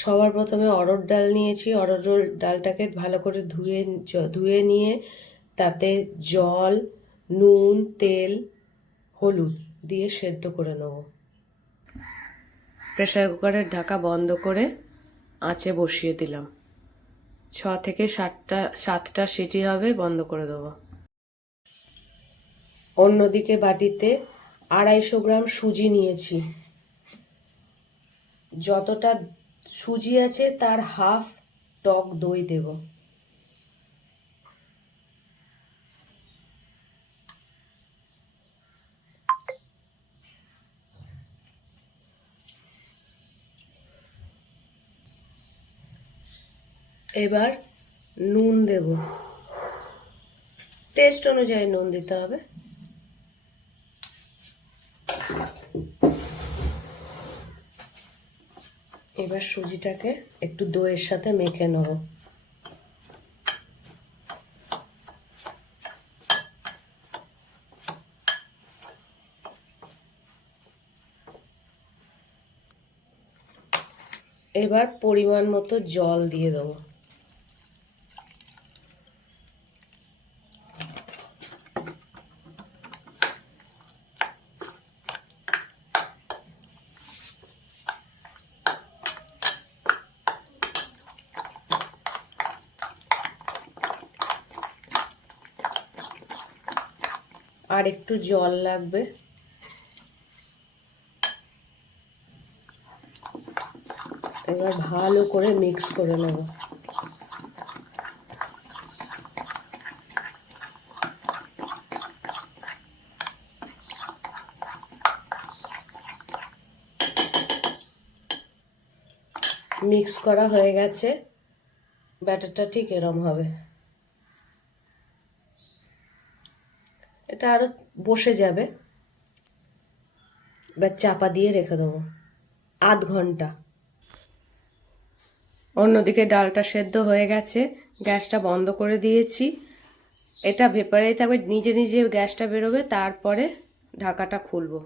সবার প্রথমে অড়হর ডাল নিয়েছি। অড়হর ডালটাকে ভালো করে ধুয়ে নিয়ে তাতে জল, নুন, তেল, হলুদ দিয়ে সেদ্ধ করে নেব। প্রেসার কুকারের ঢাকা বন্ধ করে আঁচে বসিয়ে দিলাম। 6 থেকে 7টা সিটি হবে, বন্ধ করে দেবো। অন্যদিকে বাটিতে 250 গ্রাম সুজি নিয়েছি। যতটা সুজি আছে তার হাফ টক দই দেব। এবার নুন দেব, টেস্ট অনুযায়ী নুন দিতে হবে। এবার সুজিটাকে একটু দইয়ের সাথে মেখে নেব। এবার পরিমাণ মতো জল দিয়ে দেবো। আর একটু জল লাগবে। এবার ভালো করে মিক্স করে নেব। মিক্স করা হয়ে গেছে। ব্যাটারটা ঠিক এরম হবে। এটা আরো বসে যাবে। এবার চাপা দিয়ে রেখে দেবো আধ ঘন্টা। অন্যদিকে ডালটা সেদ্ধ হয়ে গেছে, গ্যাসটা বন্ধ করে দিয়েছি। এটা ভেপারেই থাকবে, নিজে নিজে গ্যাসটা বেরোবে, তারপরে ঢাকাটা খুলবো।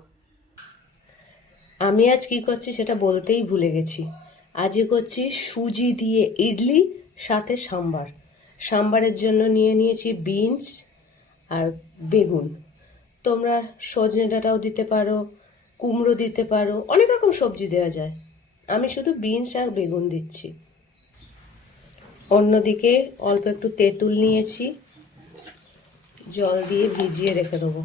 আমি আজ কি করছি সেটা বলতেই ভুলে গেছি। আজকে করছি সুজি দিয়ে ইডলি, সাথে সাম্বার। সাম্বারের জন্য নিয়েছি বিনস আর বেগুন। তোমরা সজনে ডাঁটাও দিতে পারো, কুমড়ো দিতে পারো, অনেক রকম সবজি দেওয়া যায়। আমি শুধু বিনস আর বেগুন দিচ্ছি। অন্যদিকে অল্প একটু তেঁতুল নিয়েছি, জল দিয়ে ভিজিয়ে রেখে দেবো।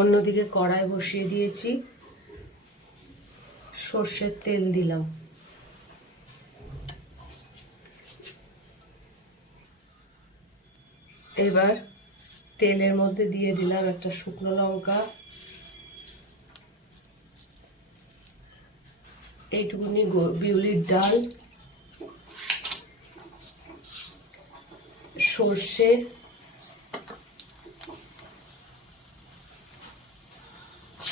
অন্যদিকে কড়াই বসিয়ে দিয়েছি, সর্ষের তেল দিলাম। এবার তেলের মধ্যে দিয়ে দিলাম একটা শুকনো লঙ্কা, এইটুকুনি বিউলির ডাল, সর্ষে,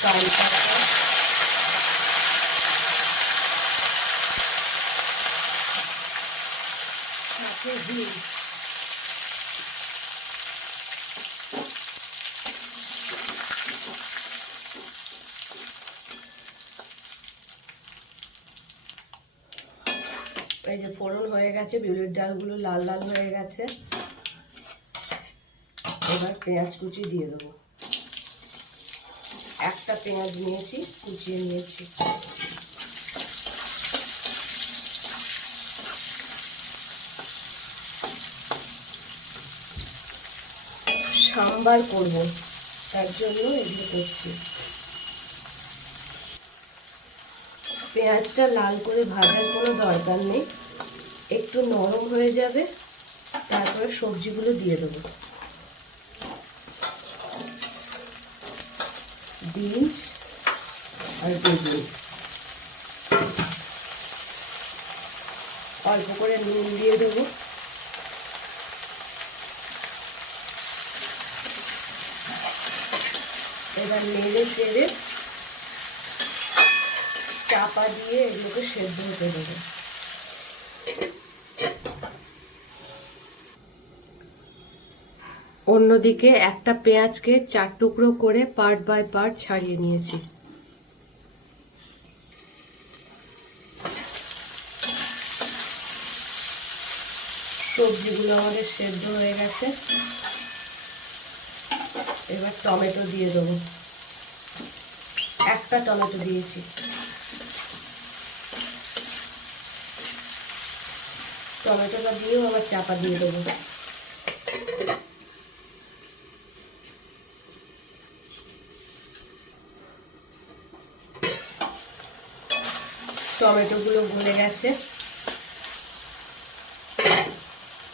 কারি পাতা, সাথে বিন। এই যে ফোড়ন হয়ে গেছে, বিউলির ডালগুলো লাল লাল হয়ে গেছে। এবার পেঁয়াজ কুচি দিয়ে দেবো। একটা পেঁয়াজ নিয়েছি, কুচিয়ে নিয়েছি। সাম্বার করব, তার জন্য এগুলো করছি। পেঁয়াজটা লাল করে ভাজার কোনো দরকার নেই, একটু নরম হয়ে যাবে, তারপরে সবজিগুলো দিয়ে দেবো। বিনস আর বেগুন, অল্প করে নুন দিয়ে দেবো। এবার নেড়ে চেড়ে চাপা দিয়ে এগুলোকে সেদ্ধ হতে দেবো। অন্যদিকে একটা পেঁয়াজকে 4 টুকরো করে পার্ট বাই পার্ট ছাড়িয়ে নিয়েছি। সবজিগুলো আমাদের সেদ্ধ হয়ে গেছে। এবার টমেটো দিয়ে দেবো, একটা টমেটো দিয়েছি। টমেটোটা দিয়েও আবার চাপা দিয়ে দেবো। টমেটোগুলো গলে গেছে।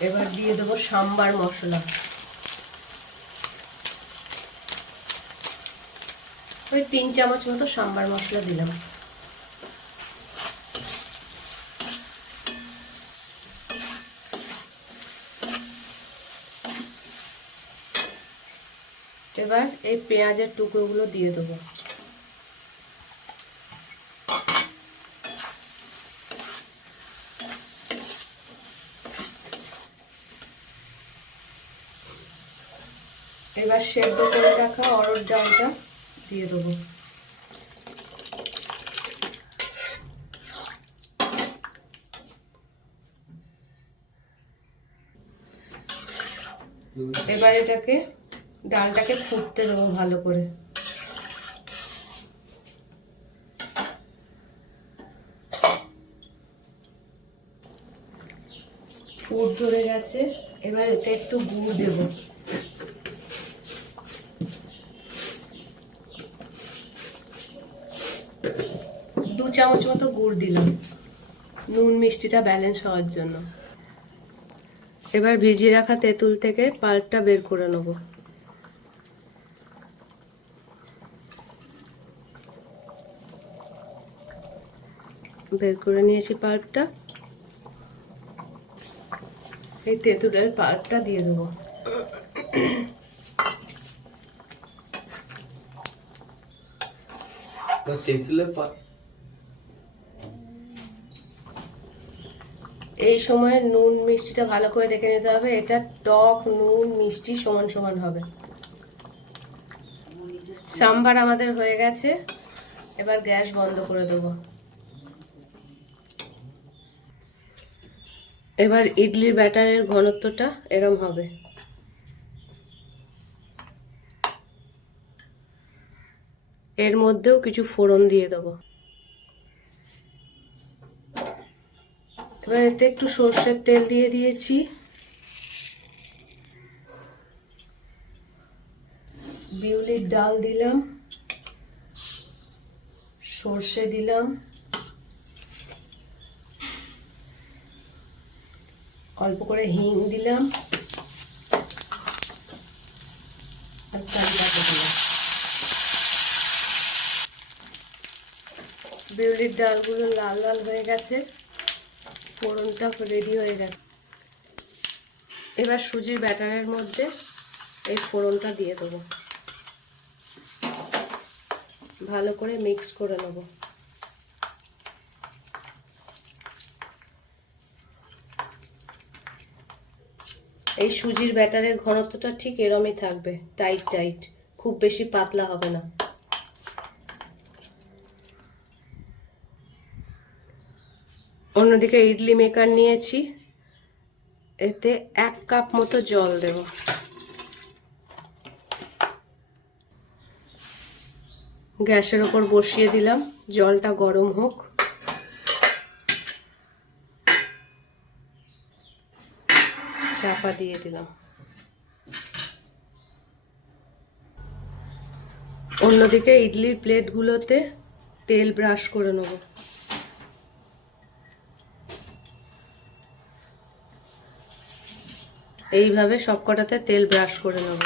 এবার দিয়ে দেবো সাম্বার মশলা, ওই 3 চামচ মতো সাম্বার মশলা দিলাম। এবার এই পেঁয়াজের টুকরোগুলো দিয়ে দেবো। এবার সেদ্ধ করে রাখা অরহর ডালটা দিয়ে দেবো। এবার এটাকে ডালটাকে ফুটতে দেবো ভালো করে। ফুট ধরে গেছে। এবার এতে একটু গুড় দেবো। দু চামচ মতো গুড় দিলাম, নুন মিষ্টিটা ব্যালেন্স হওয়ার জন্য। এবার ভিজিয়ে রাখা তেঁতুল থেকে পাল্পটা বের করে নেব। বের করে নিয়েছি পাল্পটা। এই তেঁতুলের পাল্পটা দিয়ে দেবো। এই সময় নুন মিষ্টিটা ভালো করে দেখে নিতে হবে, এটা টক নুন মিষ্টি সমান সমান হবে। সাম্বার আমাদের হয়ে গেছে। এবার গ্যাস বন্ধ করে দেবো। এবার ইডলির ব্যাটারের ঘনত্বটা এরম হবে। এর মধ্যেও কিছু ফোড়ন দিয়ে দেবো। এবার এতে একটু সর্ষের তেল দিয়ে দিয়েছি। বিউলির ডাল দিলাম, সর্ষে দিলাম, অল্প করে হিং দিলাম, আর কারি পাতা দিলাম। বিউলির ডালগুলো লাল লাল হয়ে গেছে, ফোড়নটা রেডি হয়ে গেছে। এবার সুজির ব্যাটারের মধ্যে এই ফোড়নটা দিয়ে দেবো, ভালো করে মিক্স করে নেব। এই সুজির ব্যাটারের ঘনত্বটা ঠিক এরমই থাকবে, টাইট টাইট, খুব বেশি পাতলা হবে না। অন্যদিকে ইডলি মেকার নিয়েছি, এতে 1 কাপ মতো জল দেব। গ্যাসের ওপর বসিয়ে দিলাম, জলটা গরম হোক। চাপা দিয়ে দিলাম। অন্যদিকে ইডলির প্লেটগুলোতে তেল ব্রাশ করে নেব। এইভাবে সবকটাতে তেল ব্রাশ করে নেব।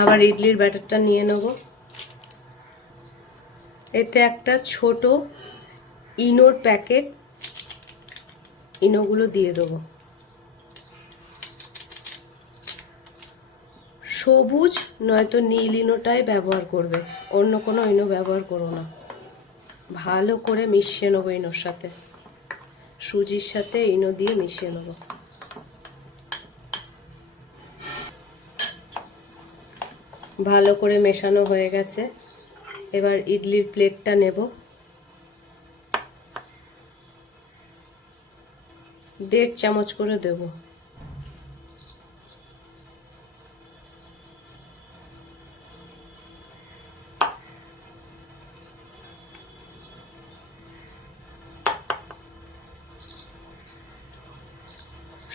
আবার ইডলির ব্যাটারটা নিয়ে নেব। এতে একটা ছোট ইনোর প্যাকেট, ইনোগুলো দিয়ে দেবো। সবুজ নয়তো নীল ইনোটাই ব্যবহার করবে, অন্য কোনো ইনো ব্যবহার করো না। ভালো করে মিশিয়ে নেবো ইনোর সাথে, সুজির সাথে ইনো দিয়ে মিশিয়ে নেব। ভালো করে মেশানো হয়ে গেছে। এবার ইডলির প্লেটটা নেব। 1.5 চামচ করে দেব।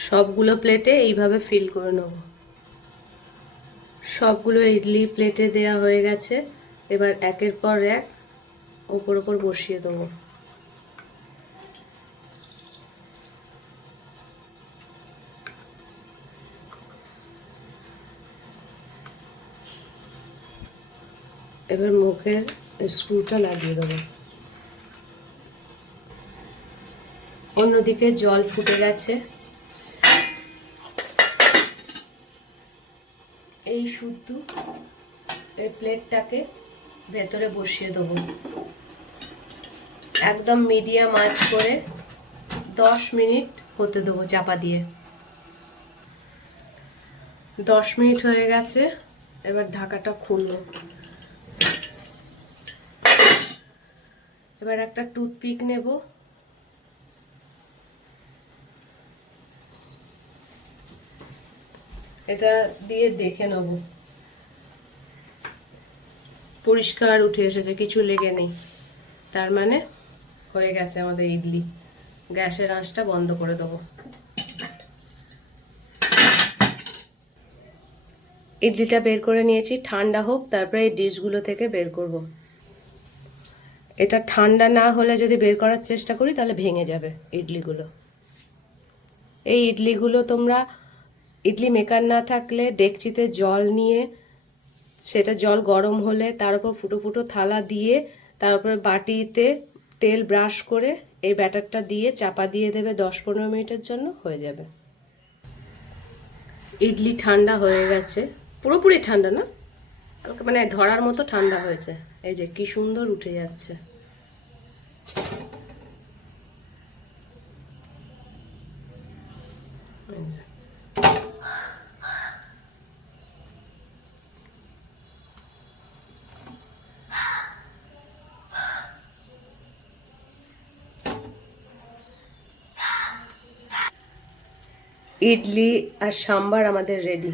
সবগুলো প্লেটে এইভাবে ফিল করে নেব। সবগুলো ইডলি প্লেটে দেয়া হয়ে গেছে। এবার একের পর এক ওপর ওপর বসিয়ে দেবো। এবার মুখের স্ক্রুটা লাগিয়ে দেবো। অন্যদিকে জল ফুটে গেছে। এই শুদ্ধ এই প্লেটটাকে ভেতরে বসিয়ে দেবো। একদম মিডিয়াম আঁচ করে 10 মিনিট হতে দেবো চাপা দিয়ে। 10 মিনিট হয়ে গেছে। এবার ঢাকাটা খুলবো। এবার একটা টুথপিক নেব। এটা দিয়ে দেখে নেব পরিষ্কার উঠে এসেছে, কিছু লেগে নেই, তার মানে হয়ে গেছে আমাদের ইডলি। গ্যাসের আঁচটা বন্ধ করে দেবো। ইডলিটা বের করে নিয়েছি, ঠান্ডা হোক, তারপরে এই ডিশগুলো থেকে বের করব। এটা ঠান্ডা না হলে যদি বের করার চেষ্টা করি তাহলে ভেঙে যাবে ইডলিগুলো। এই ইডলিগুলো তোমরা ইডলি মেকার না থাকলে ডেকচিতে জল নিয়ে, সেটা জল গরম হলে তার উপর ফুটো ফুটো থালা দিয়ে, তার উপরে বাটিতে তেল ব্রাশ করে এই ব্যাটারটা দিয়ে চাপা দিয়ে দেবে 10-15 মিনিটের জন্য, হয়ে যাবে। ইডলি ঠান্ডা হয়ে গেছে, পুরোপুরি ঠান্ডা না, মানে ধরার মতো ঠান্ডা হয়েছে। এই যে কি সুন্দর উঠে যাচ্ছে। ইডলি আর সাম্বার আমাদের রেডি।